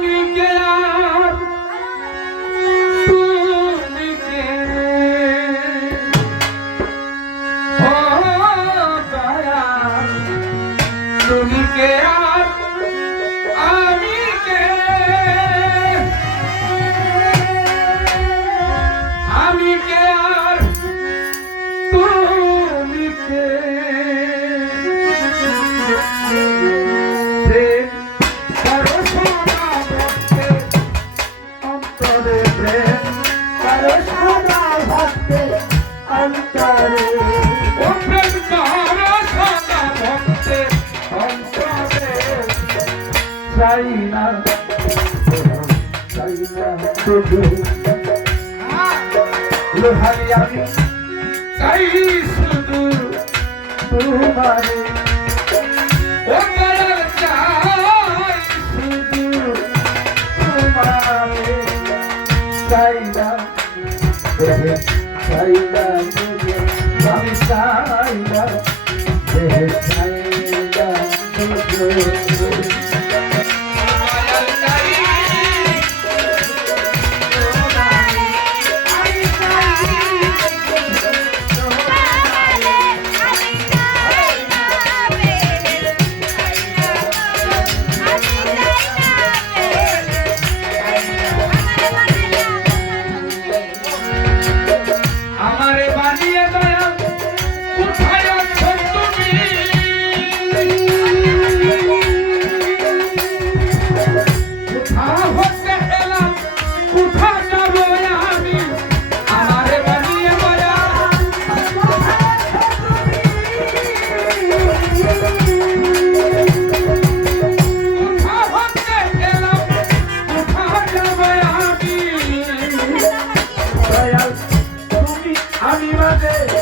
আমি কে আর তুমি কে ও দয়া তুমি কে আর আমি কে আমি কে আর তুমি কে লোহারি আমি চাই শুধু তোমারে ও দয়াল চাই শুধু তোমারে চাই না চাই না আমি চাই না চাই না আমি মাঝে